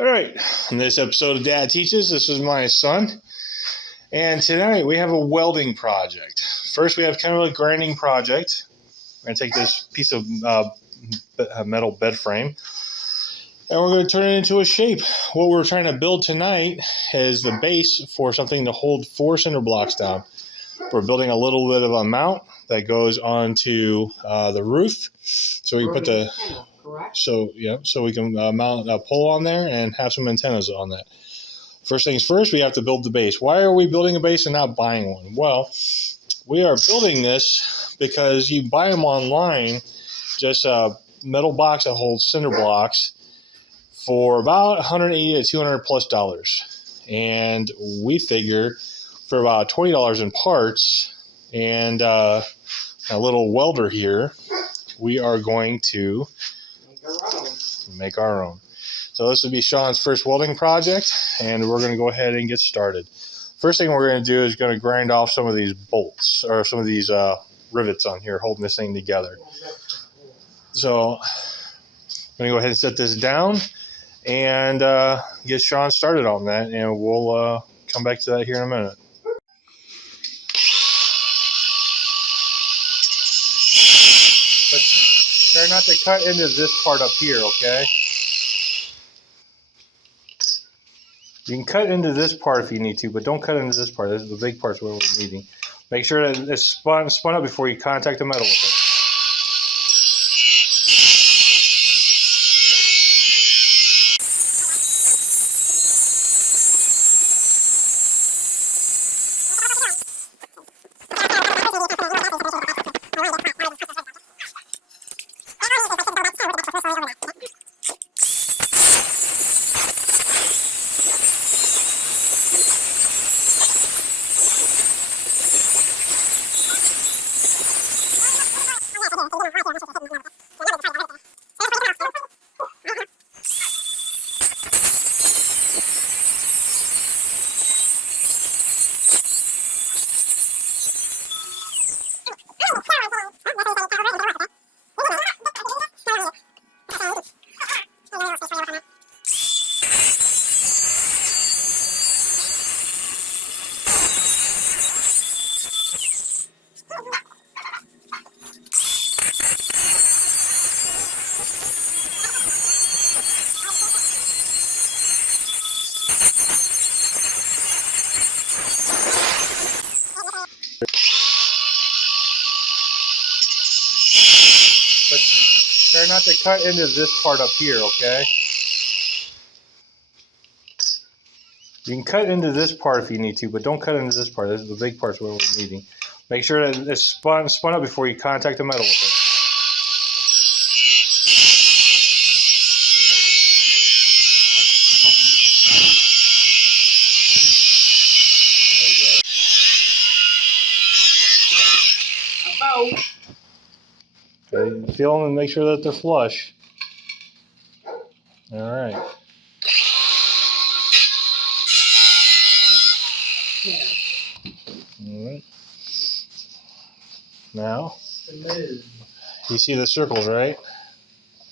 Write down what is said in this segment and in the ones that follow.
All right, in this episode of Dad Teaches, this is my son, and tonight we have a welding project. First, we have kind of a grinding project. We're going to take this piece of metal bed frame, and we're going to turn it into a shape. What we're trying to build tonight is the base for something to hold 4 cinder blocks down. We're building a little bit of a mount that goes onto the roof, so we can put the so we can mount a pole on there and have some antennas on that. First things first, we have to build the base. Why are we building a base and not buying one? Well, we are building this because you buy them online, just a metal box that holds cinder blocks for about $180 to $200 plus, and we figure for about $20 in parts and a little welder here, we are going to make our own. So this will be Sean's first welding project, and we're going to go ahead and get started. First thing we're going to do is going to grind off some of these bolts, or some of these rivets on here holding this thing together. So I'm going to go ahead and set this down and get Sean started on that, and we'll come back to that here in a minute. But try not to cut into this part up here, okay? You can cut into this part if you need to, but don't cut into this part. This is the big part's where we're needing. Make sure that it's spun up before you contact the metal with it. But try not to cut into this part up here, okay? You can cut into this part if you need to, but don't cut into this part. This is the big part's where we're needing. Make sure that it's spun up before you contact the metal with it. Okay, feel them and make sure that they're flush. All right. All right. Now, you see the circles, right?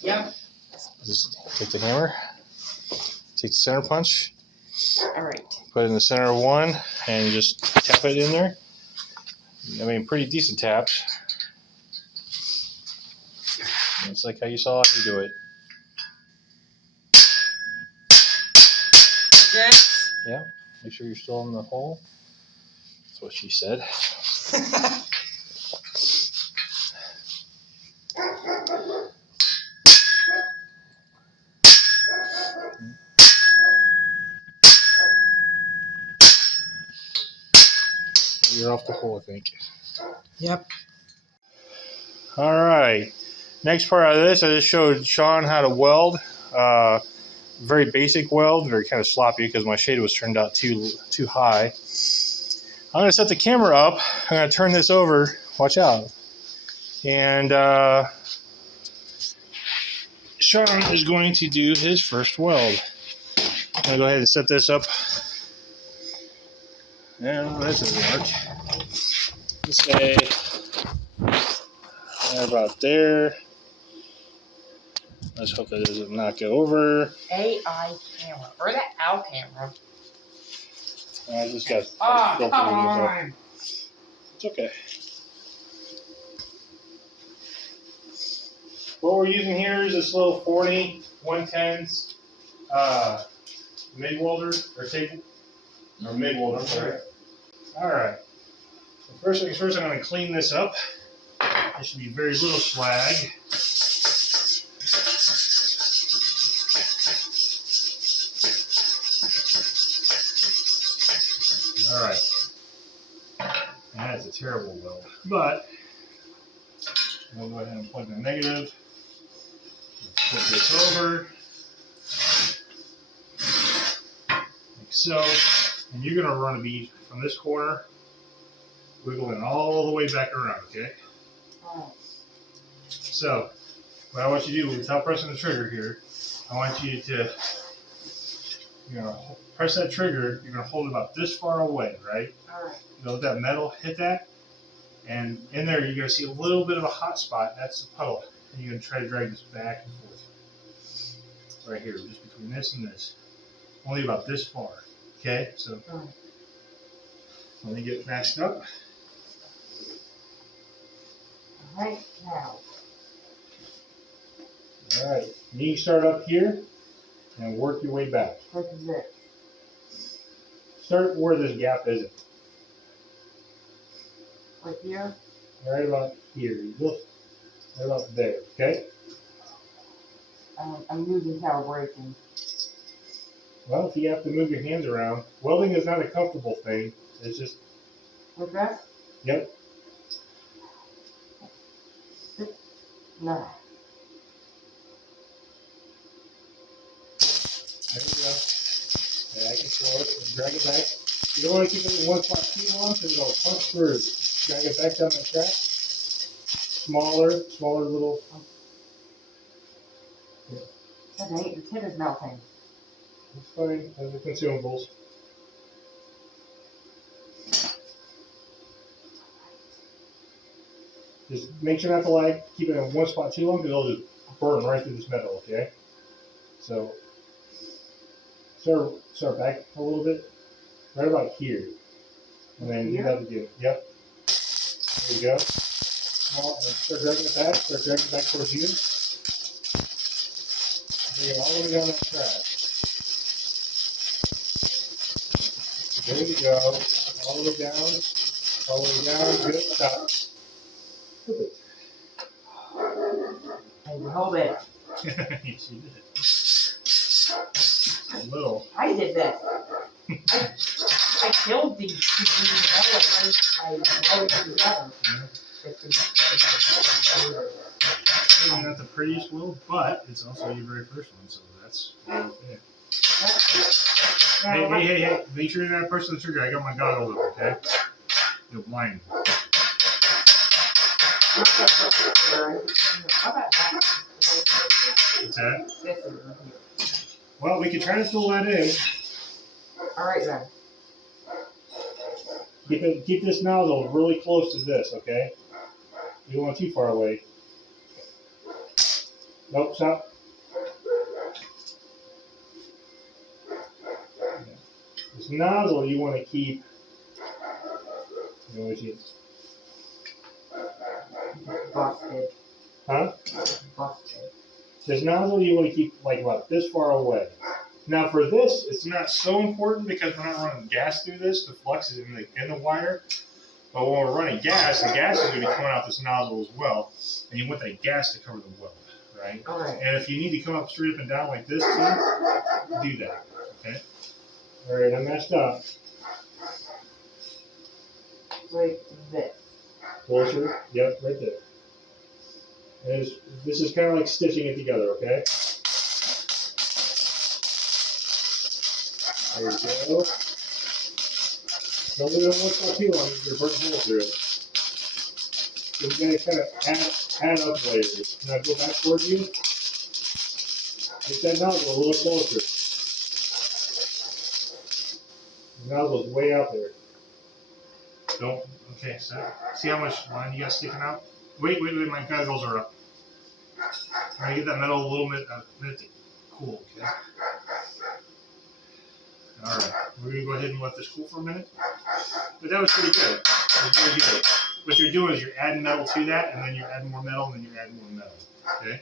Yep. Just take the hammer, take the center punch. All right. Put it in the center of one, and just tap it in there. I mean, pretty decent taps. It's like how you saw me do it. Good. Yeah. Make sure you're still in the hole. That's what she said. You're off the hole, I think. Yep. All right. Next part of this, I just showed Sean how to weld. Very basic weld, very kind of sloppy because my shade was turned out too high. I'm going to set the camera up. I'm going to turn this over. Watch out. And Sean is going to do his first weld. I'm going to go ahead and set this up. No, that doesn't work. Let's say about there. Let's hope that doesn't not go over. AI camera. Or that OW camera. I just got Oh, come on. It's okay. What we're using here is this little 40 110s MIG welder or TIG or MIG welder. Sorry. All right. So first things first, I'm going to clean this up. There should be very little slag. All right. That's a terrible weld, but we'll go ahead and plug the negative. Flip this over, like so, and you're going to run a bead from this corner, wiggling all the way back around, okay? So, what I want you to do without pressing the trigger here, I want you to, you're going to press that trigger, you're going to hold it about this far away, right? Alright. You let that metal hit that, and in there you're going to see a little bit of a hot spot, that's the puddle, and you're going to try to drag this back and forth. Right here, just between this and this. Only about this far. Okay, so let me get matched up. Right now. Alright, you can start up here and work your way back. What is it? Start where this gap isn't. Right here? Right about here. You look right about there, okay? I'm losing calibration. Well, if you have to move your hands around, welding is not a comfortable thing. It's just. With that? Yep. No. There you go. Back and forth and drag it back. You don't want to keep it in one spot too long because it'll punch through. Drag it back down the track. Smaller little. Okay, the tip is melting. That's fine. Those are consumables. Just make sure not to keep it in one spot too long because it'll just burn right through this metal, okay? So, start back a little bit, right about here. And then do that again. Yep. There you go. Small, and start dragging it back. Start dragging it back towards you. Bring it all the way down that track. There you go. All the way down. All the way down. Good. Stop. And hold it. Yes, you did. A little. I did that. I killed these pieces I welded them together. Maybe not the prettiest weld, but it's also your very first one, so that's okay. Hey, make sure you're not pressing the trigger. I got my goggles up, okay? You'll blind. What's that? Well, we can try to fill that in. Alright then. Keep this nozzle really close to this, okay? You don't want too far away. Nope, stop. This nozzle you want to keep. Busted. Huh? Busted. This nozzle you want to keep like about this far away. Now for this, it's not so important because we're not running gas through this. The flux is in the wire. But when we're running gas, the gas is going to be coming out this nozzle as well. And you want that gas to cover the weld, right? Alright. And if you need to come up straight up and down like this too, do that, okay? Alright, I'm matched up. Like this. Closer, yep, right there. And this is kind of like stitching it together, okay? There you go. Don't leave it on one spot too long, you're going to burn a hole through it. So we're going to kind of add up layers. Now go back towards you. Get that nozzle a little closer. The nozzle's way out there. Don't, okay, so see how much line you got sticking out? Wait, my goggles are up. Try to get that metal a minute to cool, okay? Alright, we're going to go ahead and let this cool for a minute. But that was pretty good. That was really good. What you're doing is you're adding metal to that, and then you're adding more metal, and then you're adding more metal, okay?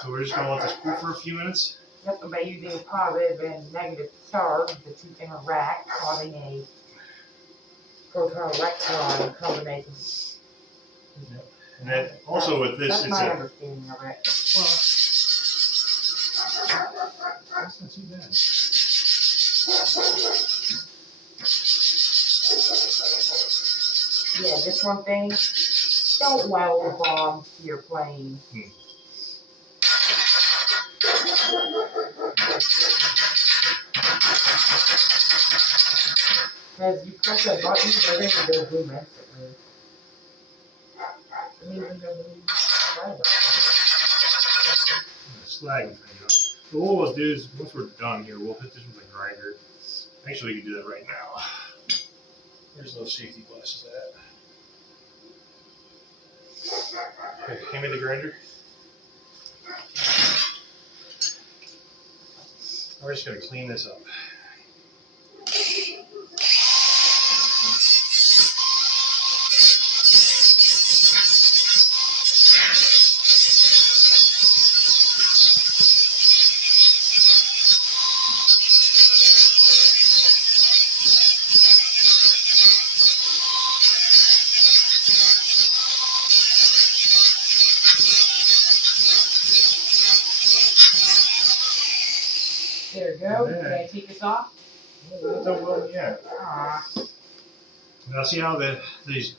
So we're just going to let this cool for a few minutes. Yep, and by using a positive and negative charge, the two interact, causing a proton-electron combination. Yep. And then also with this, That's it's my understanding of it. well, that's not too bad. Yeah, just one thing. Don't weld bombs to your plane. Because you press a button, they're going to go boom instantly. Slag thing up. So what we'll do is, once we're done here, we'll hit this with a grinder. Actually, we can do that right now. Where's those safety glasses at? Okay, hand me the grinder. We're just going to clean this up. There you go. Can I take this off? Not done well yet. Now see how these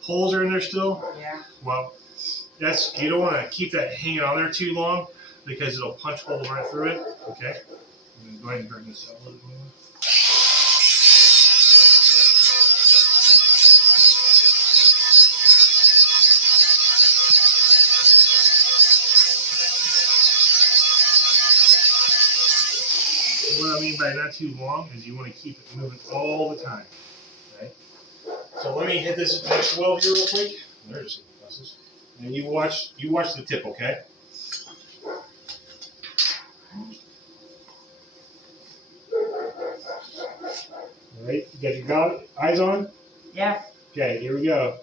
holes are in there still? Yeah. Well, you don't want to keep that hanging on there too long because it'll punch holes right through it. Okay. I'm going to go ahead and bring this out a little bit more. What I mean by not too long is you want to keep it moving all the time. Okay? So let me hit this next weld here real quick. There's some pluses. And you watch the tip, okay? All right, you got your eyes on? Yeah. Okay, here we go.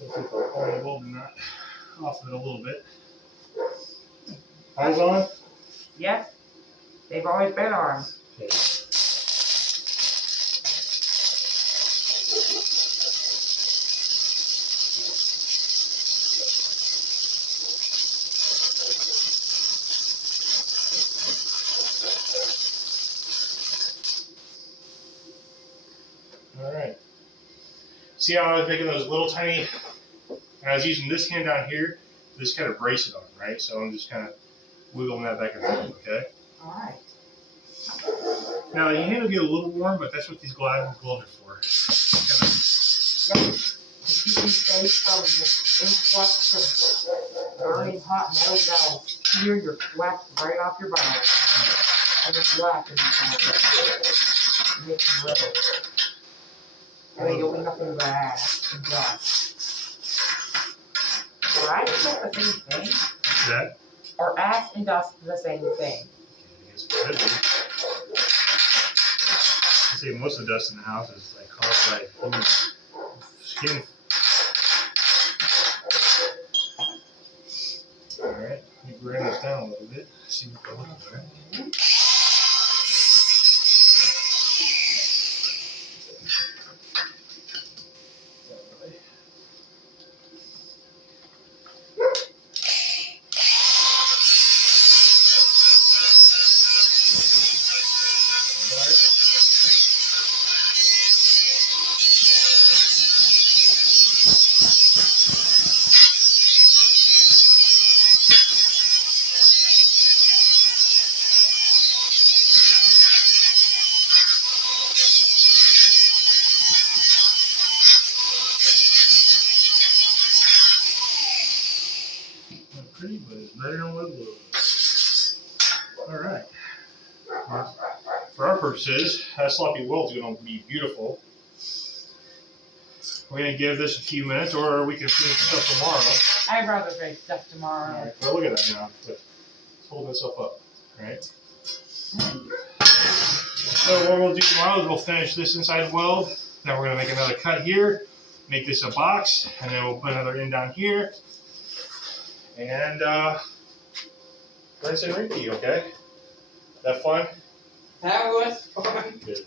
The welding nut off of it a little bit. Eyes on? Yes. They've always been on. Okay. All right. See how I was making those little tiny, and I was using this hand down here to just kind of brace it on, right? So I'm just kind of wiggling that back and forth, okay? All right. Now, your hand will get a little warm, but that's what these gloves are for. Yep. To keep you safe from the influx of burning hot metal that'll sear your flesh right off your body. And it's black and make you brittle. And then you'll be nothing but ass and dust. Or I think the same thing. What's that? Or ass and dust is the same thing. I guess it could be. I say most of the dust in the house is like caused by human skin. All right, let me grind this down a little bit. See what we're looking at. Not pretty, but it's better than what it was. All right. purposes, that sloppy weld's going to be beautiful. We're going to give this a few minutes, or we can finish stuff tomorrow. I'd rather make stuff tomorrow. All right, well, look at that now. Let's hold myself up, all right? So what we'll do tomorrow is we'll finish this inside weld. Then we're going to make another cut here, make this a box, and then we'll put another end down here. And rinse and repeat, okay? That fun? That was fun. Good.